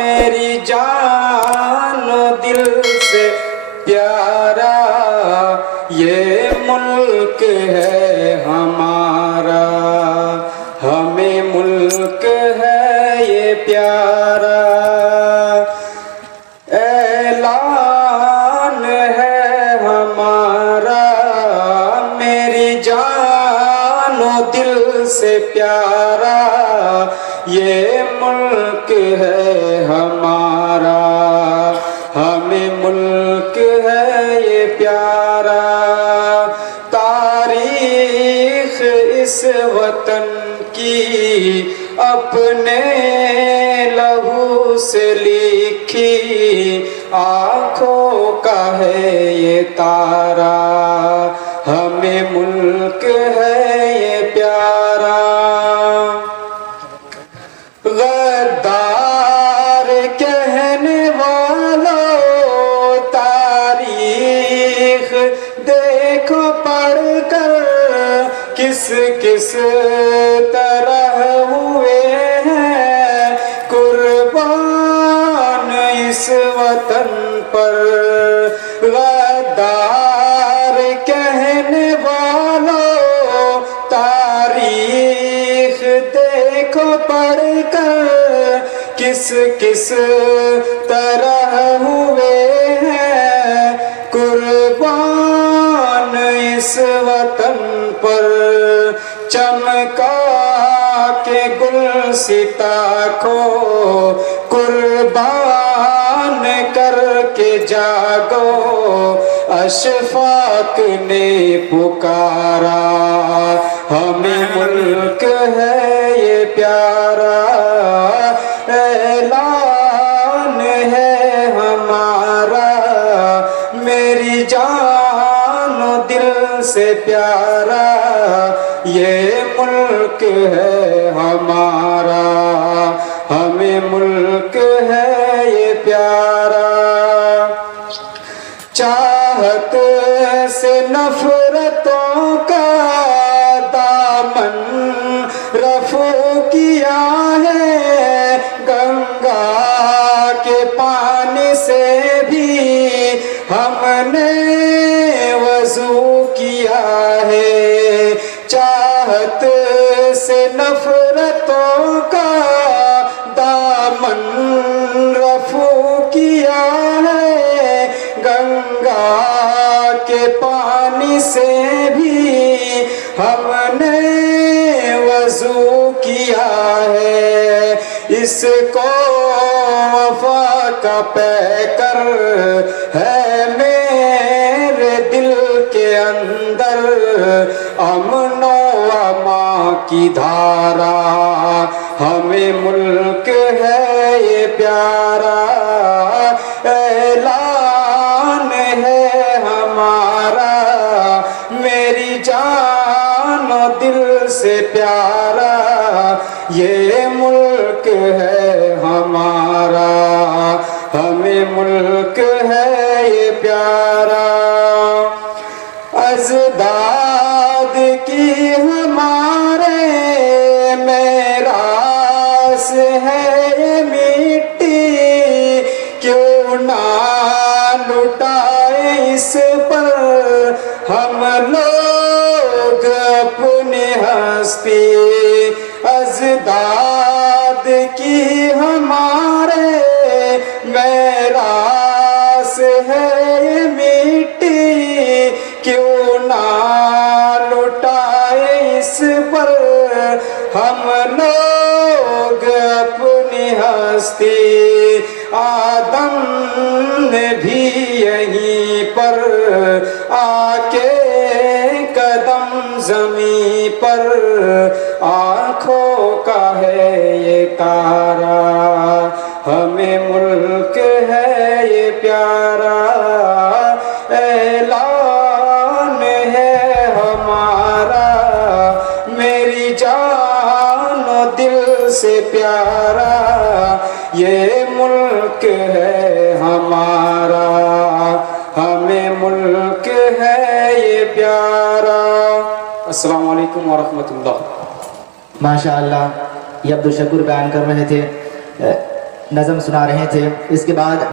मेरी जान दिल से प्यारा ये मुल्क है हमारा, हमें मुल्क है ये प्यारा। ऐलान है हमारा मेरी जान दिल से प्यारा ये मुल्क है हमारा, हमें मुल्क है ये प्यारा। तारीख इस वतन की अपने लहू से लिखी, आँखों का है ये तारा, हमें मुल्क है ये प्यारा। गद्दार कहने वालों तारीख देखो पढ़कर, किस किस तरह हुए हैं कुर्बान इस वतन पर। गद्दार कहने वालों तारीख देखो पढ़कर, किस किस तरह हुए हैं कुर्बान इस वतन पर। चमका के गुलसिता को कुर्बान करके जागो, अशफाक ने पुकारा, हमें मुल्क है ये प्यारा। ऐलान है हमारा मेरी जान दिल से प्यारा ये मुल्क है हमारा, हमें मुल्क है ये प्यारा। चाहत से नफरतों का दामन रफू किया है, गंगा के पानी से भी हमने वजू किया है। चाहत से नफरतों का दामन रफू किया है, गंगा के पानी से भी हमने वजू किया है। इसको वफा का पैकर है मेरे दिल के अंदर, अमनो अमा की धारा, हमें मुल्क है ये प्यारा। ऐलान है हमारा मेरी जान दिल से प्यारा ये मुल्क है हमारा, हमें मुल्क है ये प्यारा। अज़दाद की हमारे मेरास है ये मिट्टी, क्यों ना लुटाए इस पर हम लोग अपनी हस्ती। अज़दाद की हमारे मेरास है ये मिट्टी, क्यों ना लुटाए इस पर हम लोग अपनी हस्ती। आदम ने भी यहीं पर आके कदम जमी पर, आँखों का है ये तारा, हमें मुल्क है ये प्यारा। ऐलान है हमारा मेरी जान दिल से प्यारा, ये मुल्क है हमारा, हमें मुल्क है ये प्यारा। अस्सलाम वालेकुम व रहमतुल्लाह। माशाअल्लाह, ये अब्दुल शकूर बयान कर रहे थे नज़म सुना रहे थे। इसके बाद